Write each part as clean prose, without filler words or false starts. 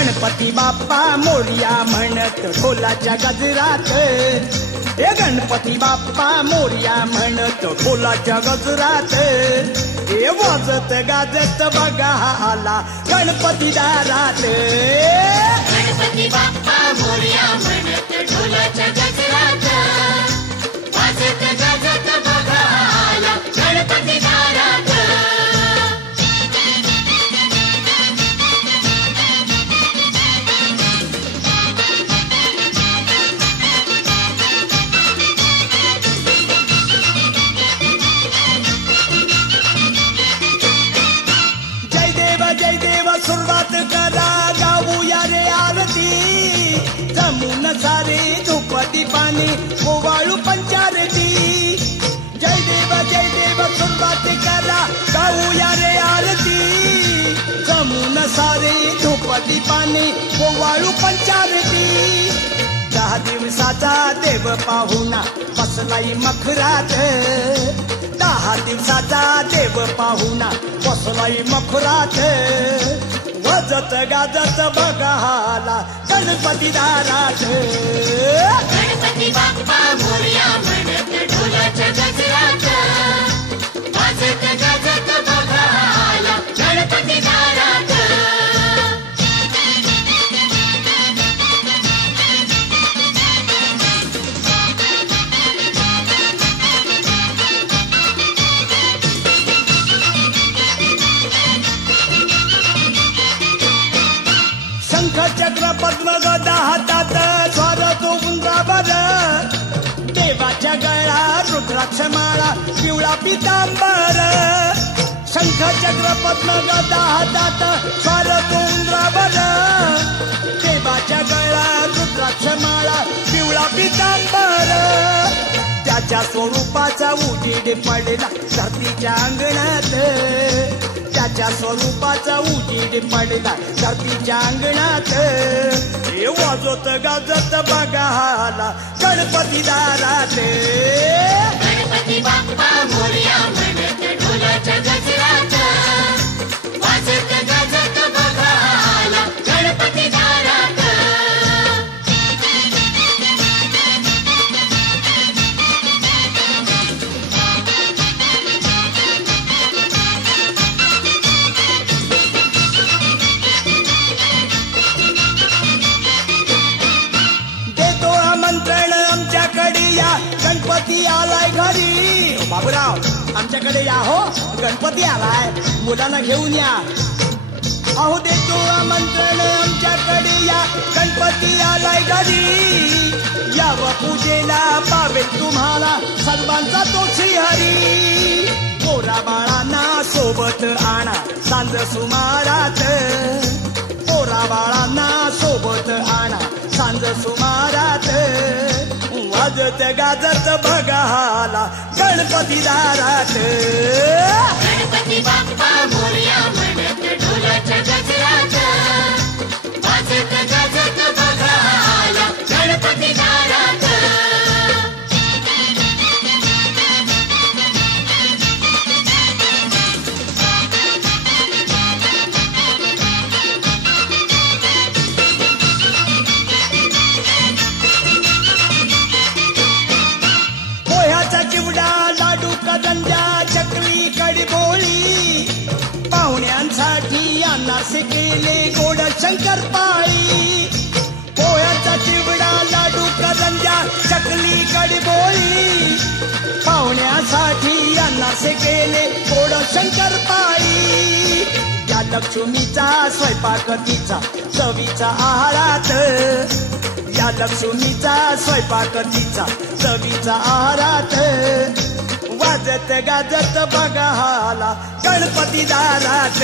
गणपती बाप्पा मोरया म्हणत ढोलाच्या गजरात, हे गणपती बाप्पा मोरया म्हणत ढोलाच्या गजरात, हे वाजत गाजत बघा आला गणपती दारात. गणपती बाप्पा मोरया म्हणत ढोलाच्या गजरात, वाजत गाजत बघा आला गणपती दारात. जय देव सुरुवात करा गाऊया रे आरती, जमून सारे धुपदी पाणी ओवाळू पंचारती. जय देव सुरुवात करा गाऊया रे आरती, जमून सारे धुपदी पाणी ओवाळू पंचारती. 10 दिवसाचा देव पाहुणा बसलाई मखरात, 10 दिवसाचा देव पाहुणा बसलाई मखरात, वाजत गाजत बघा आला गणपती दारात. गणपती बाप्पा मोरया म्हणत ढोलाच्या गजरात, वाजत गाजत बघा आला गणपती दारात. चक्र पद्म गदा हातात स्वारतो उंदरावर, देवाच्या गळ्यात रुद्राक्ष माळा पिवळा पितांबर. शंख चक्र पद्म गदा हातात स्वारतो उंदरावर, देवाच्या गळ्यात रुद्राक्ष माळा पिवळा पितांबर. त्याच्या स्वरूपाचा उजेड पडला धरतीच्या अंगणात, त्याच्या स्वरूपाचा उजेड पडला धरतीच्या अंगणात, हे वाजत गाजत बघा आला गणपती दारात. गणपती बाप्पा मोरया म्हणत ढोलाच्या गजरात, वाजत गाजत बघा आला गणपती दारात. गणपती आलाय घरी, बाबूराव आमच्याकडे या हो, गणपती आलाय, मुलांना घेऊन या. अहो देतो आमंत्रण आमच्याकडे या, गणपती आलाय घरी, यावं पूजेला पावेल तुम्हाला सर्वांचा तो श्रीहरी. पोरा बाळांना सोबत आणा सांज सुमारात, पोरा बाळांना सोबत आणा सांज सुमारात, वाजत गाजत बघा आला गणपती दारात. गणपती बाप्पा मोरया म्हणत ढोलाच्या गजरात, वाजत गाजत बघा आला गणपती दारात. चिवडा लाडू करंजा चकली कडी बोळी, पाहुण्यांसाठी अनारसे केले गोड शंकरपाळी. पोह्याचा चिवडा लाडू करंजा चकली कडी बोळी, पाहुण्यांसाठी अनारसे केले गोड शंकरपाळी. या लक्ष्मीचा स्वयंपाक तिचा चवीचा आहारात, या लक्ष्मीचा स्वयंपाक तिचा चवीचा आहारात, वाजत गाजत बघा आला गणपती दारात.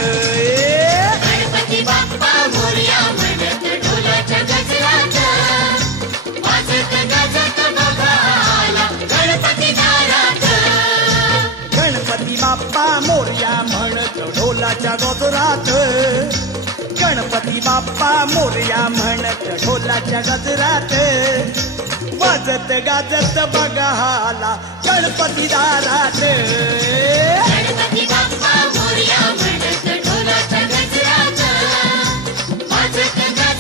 गणपती बाप्पा मोरया म्हणत ढोलाच्या गजरात, वाजत गाजत बघा आला गणपती दारात. गणपती बाप्पा मोरया म्हणत ढोलाच्या गजरात, गणपती बाप्पा मोरया म्हणत ढोलाच्या गजरात, वाजत गाजत बघा आला गणपती दारात. गणपती बाप्पा मोरया म्हणत ढोलाच्या गजरात, वाजत गाजत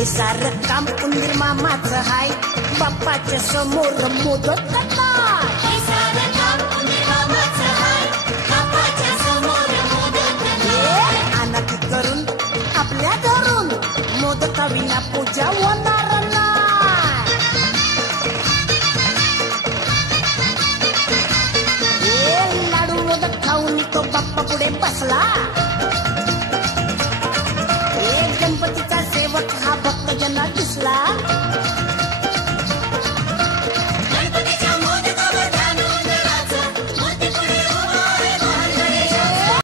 हे सारं काम उंदीर मामाचं हाय बाप्पाच्या समोर मोदक करणार हे सारं काम उंदीर मामाचं हाय बाप्पाच्या समोर मोदक करणार अनाथ करून आपल्या घरून मोदका विना पूजा होणार